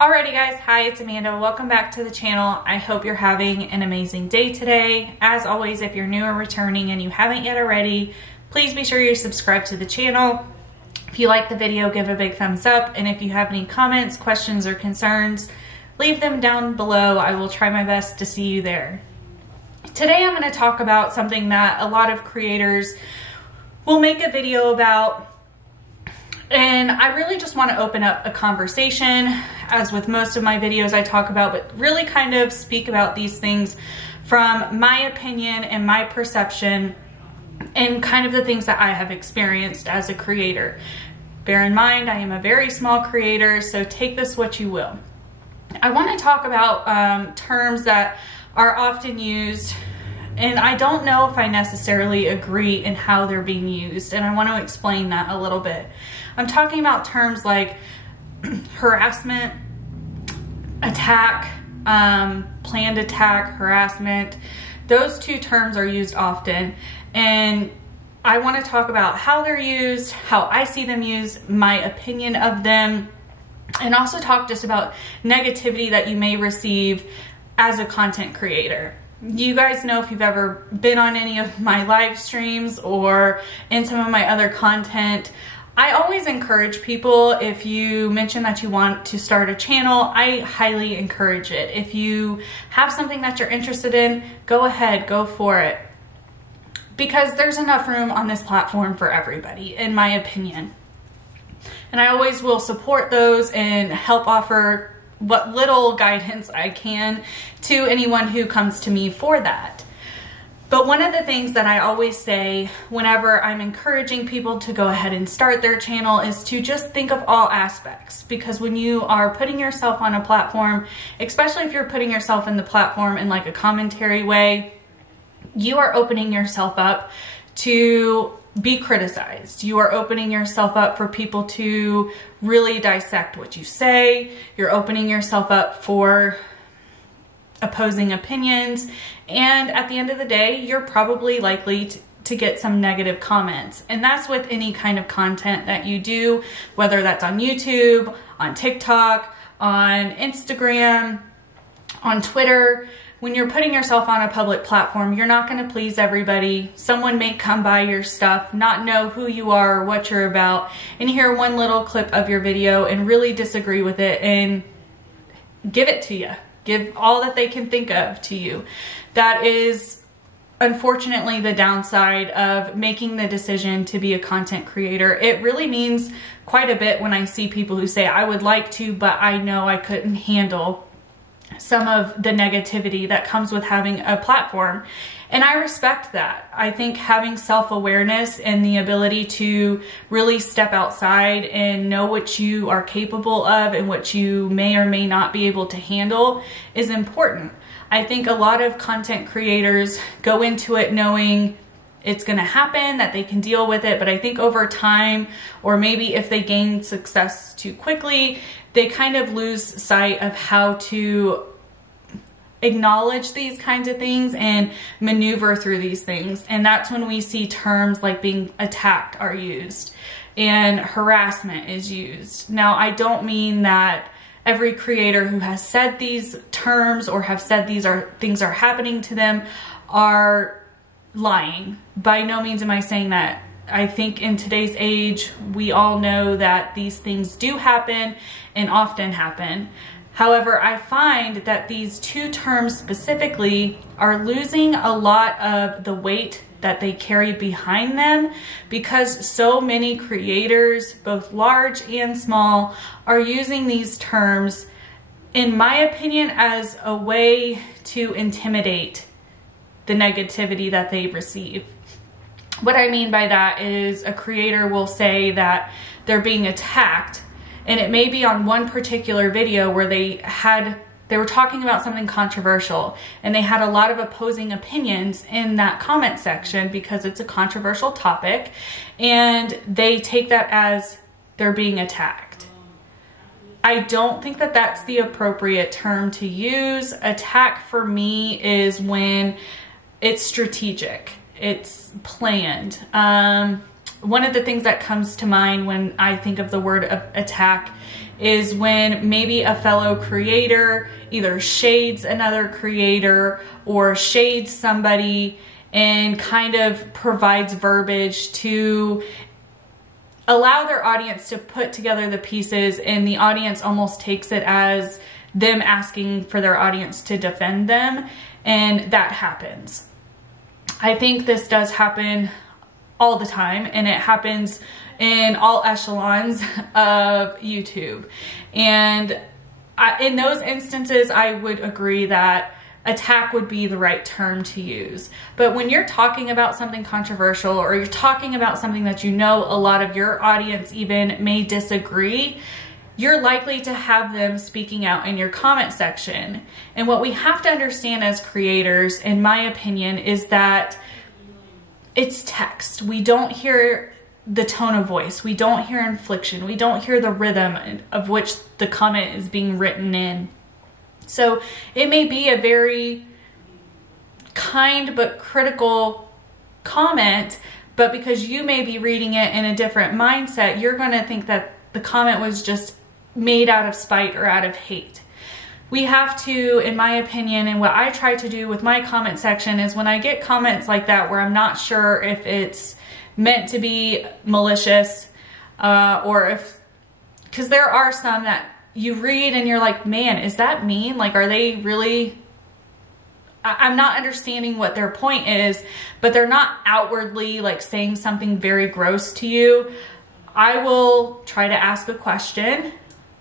Alrighty guys, hi, it's Amanda. Welcome back to the channel. I hope you're having an amazing day today. As always, if you're new or returning and you haven't yet already, please be sure you're subscribed to the channel. If you like the video, give a big thumbs up. And if you have any comments, questions, or concerns, leave them down below. I will try my best to see you there. Today I'm going to talk about something that a lot of creators will make a video about. And I really just want to open up a conversation, as with most of my videos I talk about, but really kind of speak about these things from my opinion and my perception and kind of the things that I have experienced as a creator. Bear in mind, I am a very small creator, so take this what you will. I want to talk about terms that are often used, and I don't know if I necessarily agree in how they're being used, and I want to explain that a little bit. I'm talking about terms like harassment, attack, planned attack, harassment. Those two terms are used often, and I want to talk about how they're used, how I see them used, my opinion of them, and also talk just about negativity that you may receive as a content creator. You guys know, if you've ever been on any of my live streams or in some of my other content, I always encourage people, if you mention that you want to start a channel, I highly encourage it. If you have something that you're interested in, go ahead, go for it. Because there's enough room on this platform for everybody, in my opinion. And I always will support those and help offer what little guidance I can to anyone who comes to me for that. But one of the things that I always say whenever I'm encouraging people to go ahead and start their channel is to just think of all aspects. Because when you are putting yourself on a platform, especially if you're putting yourself in the platform in like a commentary way, you are opening yourself up to be criticized. You are opening yourself up for people to really dissect what you say. You're opening yourself up for opposing opinions, and at the end of the day, you're probably likely to get some negative comments. And that's with any kind of content that you do, whether that's on YouTube, on TikTok, on Instagram, on Twitter. When you're putting yourself on a public platform, you're not going to please everybody. Someone may come by your stuff, not know who you are or what you're about, and hear one little clip of your video and really disagree with it and give it to you. Give all that they can think of to you. That is unfortunately the downside of making the decision to be a content creator. It really means quite a bit when I see people who say, I would like to, but I know I couldn't handle some of the negativity that comes with having a platform. And I respect that. I think having self-awareness and the ability to really step outside and know what you are capable of and what you may or may not be able to handle is important. I think a lot of content creators go into it knowing it's going to happen, that they can deal with it, but I think over time, or maybe if they gain success too quickly, they kind of lose sight of how to acknowledge these kinds of things and maneuver through these things. And that's when we see terms like being attacked are used and harassment is used. Now, I don't mean that every creator who has said these terms or have said things are happening to them are lying. By no means am I saying that. I think in today's age, we all know that these things do happen and often happen. However, I find that these two terms specifically are losing a lot of the weight that they carry behind them because so many creators, both large and small, are using these terms, in my opinion, as a way to intimidate the negativity that they receive. What I mean by that is a creator will say that they're being attacked, and it may be on one particular video where they were talking about something controversial and they had a lot of opposing opinions in that comment section because it's a controversial topic, and they take that as they're being attacked. I don't think that that's the appropriate term to use. Attack for me is when it's strategic, it's planned. One of the things that comes to mind when I think of the word of attack is when maybe a fellow creator either shades another creator or shades somebody and kind of provides verbiage to allow their audience to put together the pieces, and the audience almost takes it as them asking for their audience to defend them, and that happens. I think this does happen all the time, and it happens in all echelons of YouTube. And in those instances, I would agree that attack would be the right term to use. But when you're talking about something controversial, or you're talking about something that you know a lot of your audience even may disagree, you're likely to have them speaking out in your comment section. And what we have to understand as creators, in my opinion, is that it's text. We don't hear the tone of voice. We don't hear inflection. We don't hear the rhythm of which the comment is being written in. So it may be a very kind but critical comment, but because you may be reading it in a different mindset, you're going to think that the comment was just made out of spite or out of hate. We have to, in my opinion, and what I try to do with my comment section is when I get comments like that where I'm not sure if it's meant to be malicious or if, because there are some that you read and you're like, man, is that mean? Like, are they really, I'm not understanding what their point is, but they're not outwardly like saying something very gross to you. I will try to ask a question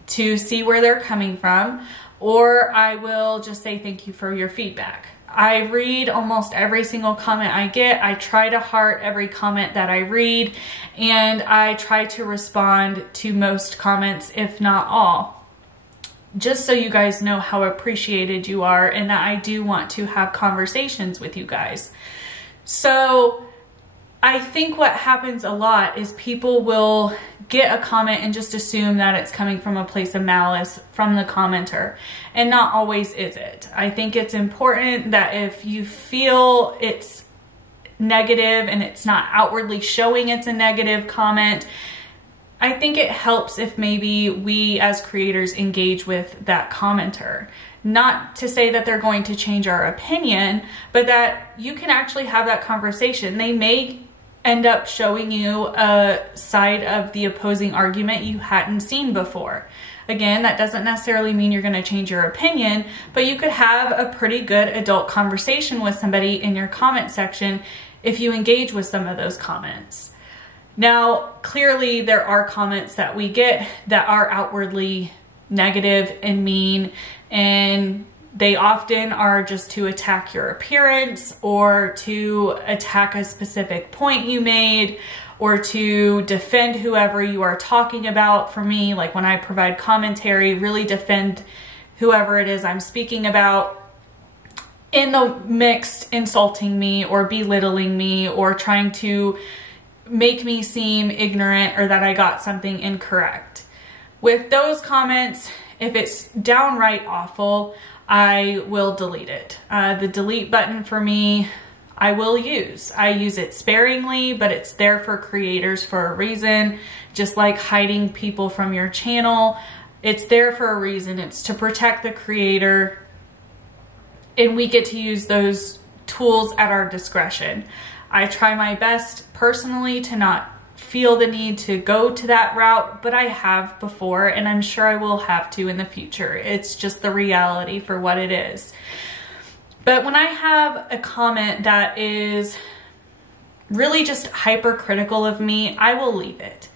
to see where they're coming from, or I will just say thank you for your feedback. I read almost every single comment I get. I try to heart every comment that I read, and I try to respond to most comments, if not all, just so you guys know how appreciated you are and that I do want to have conversations with you guys. So I think what happens a lot is people will get a comment and just assume that it's coming from a place of malice from the commenter, and not always is it. I think it's important that if you feel it's negative and it's not outwardly showing it's a negative comment, I think it helps if maybe we as creators engage with that commenter. Not to say that they're going to change our opinion, but that you can actually have that conversation. They may end up showing you a side of the opposing argument you hadn't seen before. Again, that doesn't necessarily mean you're going to change your opinion, but you could have a pretty good adult conversation with somebody in your comment section if you engage with some of those comments. Now, clearly there are comments that we get that are outwardly negative and mean, and they often are just to attack your appearance or to attack a specific point you made or to defend whoever you are talking about. For me, like when I provide commentary, really defend whoever it is I'm speaking about, in the mixed insulting me or belittling me or trying to make me seem ignorant or that I got something incorrect. With those comments, if it's downright awful, I will delete it. The delete button for me, I will use. I use it sparingly, but it's there for creators for a reason. Just like hiding people from your channel, it's there for a reason. It's to protect the creator, and we get to use those tools at our discretion. I try my best personally to not feel the need to go to that route, but I have before, and I'm sure I will have to in the future. It's just the reality for what it is. But when I have a comment that is really just hypercritical of me, I will leave it.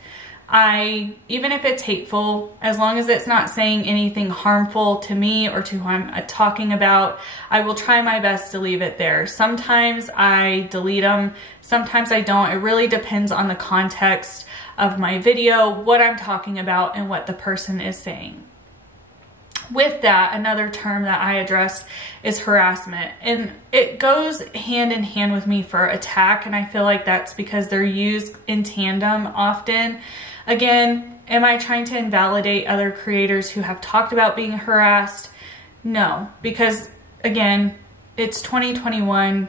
Even if it's hateful, as long as it's not saying anything harmful to me or to who I'm talking about, I will try my best to leave it there. Sometimes I delete them, sometimes I don't. It really depends on the context of my video, what I'm talking about, and what the person is saying. With that, another term that I addressed is harassment, and it goes hand in hand with me for attack, and I feel like that's because they're used in tandem often. Again, am I trying to invalidate other creators who have talked about being harassed? No, because again, it's 2021.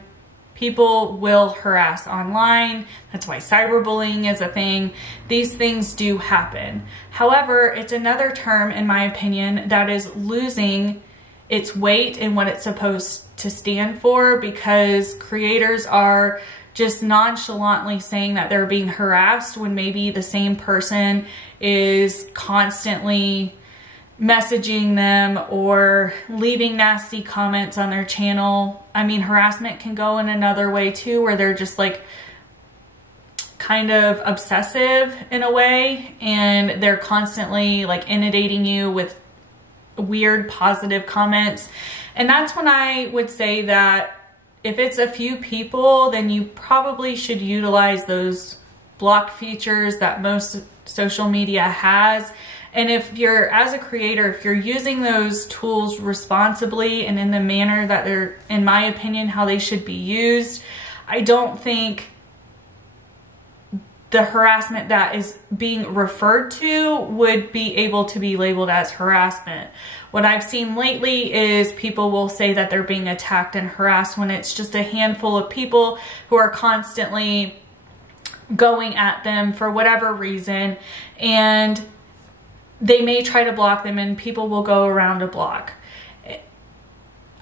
People will harass online. That's why cyberbullying is a thing. These things do happen. However, it's another term, in my opinion, that is losing its weight in what it's supposed to stand for, because creators are just nonchalantly saying that they're being harassed when maybe the same person is constantly messaging them or leaving nasty comments on their channel. I mean, harassment can go in another way too, where they're just like kind of obsessive in a way, and they're constantly like inundating you with weird positive comments. And that's when I would say that if it's a few people, then you probably should utilize those block features that most social media has. And if you're, as a creator, if you're using those tools responsibly and in the manner that they're, in my opinion, how they should be used, I don't think the harassment that is being referred to would be able to be labeled as harassment. What I've seen lately is people will say that they're being attacked and harassed when it's just a handful of people who are constantly going at them for whatever reason, and they may try to block them and people will go around a block.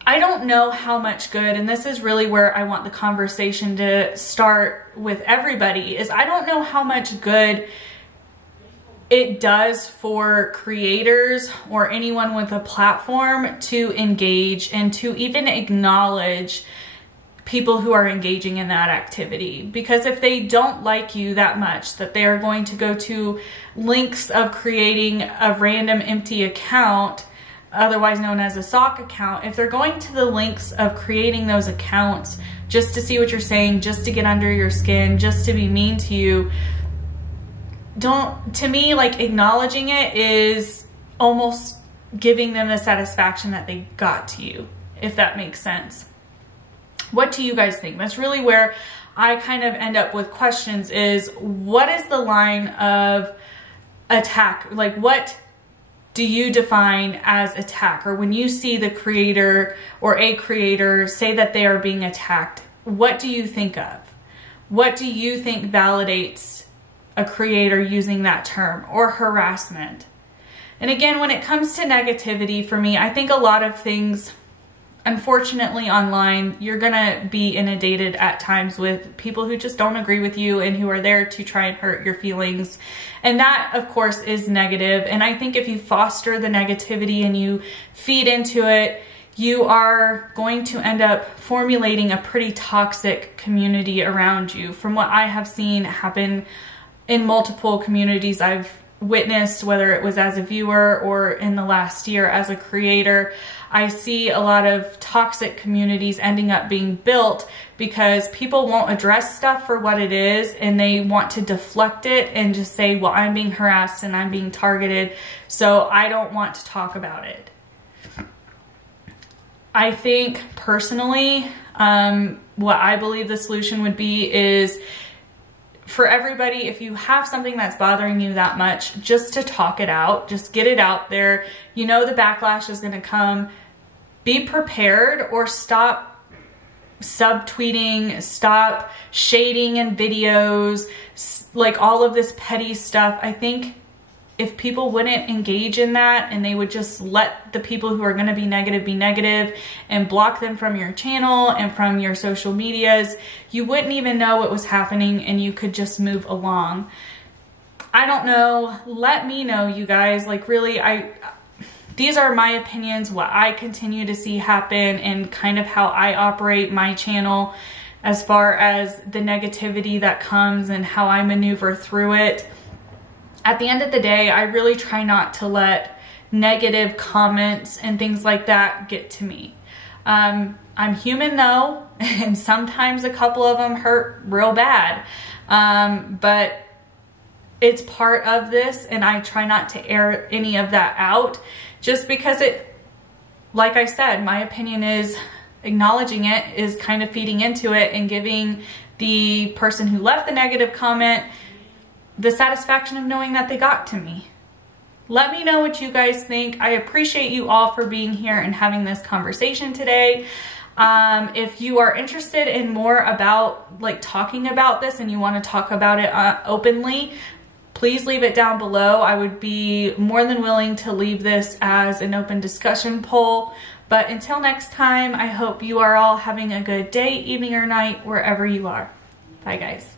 I don't know how much good, and this is really where I want the conversation to start with everybody, is I don't know how much good it does for creators or anyone with a platform to engage and to even acknowledge people who are engaging in that activity. Because if they don't like you that much that they are going to go to links of creating a random empty account, otherwise known as a sock account, if they're going to the links of creating those accounts just to see what you're saying, just to get under your skin, just to be mean to you, to me, like, acknowledging it is almost giving them the satisfaction that they got to you, if that makes sense. What do you guys think? That's really where I kind of end up with questions, is what is the line of attack? Like, what do you define as attack? Or when you see the creator or a creator say that they are being attacked, what do you think of? What do you think validates a creator using that term, or harassment? And again, when it comes to negativity, for me, I think a lot of things, unfortunately, online, you're gonna be inundated at times with people who just don't agree with you and who are there to try and hurt your feelings. And that, of course, is negative. And I think if you foster the negativity and you feed into it, you are going to end up formulating a pretty toxic community around you. From what I have seen happen in multiple communities I've witnessed, whether it was as a viewer or in the last year as a creator, I see a lot of toxic communities ending up being built because people won't address stuff for what it is, and they want to deflect it and just say, well, I'm being harassed and I'm being targeted, so I don't want to talk about it. I think personally, what I believe the solution would be is for everybody, if you have something that's bothering you that much, just to talk it out, just get it out there. You know the backlash is going to come. Be prepared, or stop subtweeting, stop shading in videos, like all of this petty stuff. I think if people wouldn't engage in that and they would just let the people who are going to be negative and block them from your channel and from your social medias, you wouldn't even know what was happening and you could just move along. I don't know. Let me know, you guys. Like, really, these are my opinions, what I continue to see happen, and kind of how I operate my channel as far as the negativity that comes and how I maneuver through it. At the end of the day, I really try not to let negative comments and things like that get to me. I'm human though, and sometimes a couple of them hurt real bad. But it's part of this, and I try not to air any of that out, just because it, like I said, my opinion is acknowledging it is kind of feeding into it and giving the person who left the negative comment the satisfaction of knowing that they got to me. Let me know what you guys think. I appreciate you all for being here and having this conversation today. If you are interested in more about like talking about this and you want to talk about it openly, please leave it down below. I would be more than willing to leave this as an open discussion poll. But until next time, I hope you are all having a good day, evening, or night, wherever you are. Bye, guys.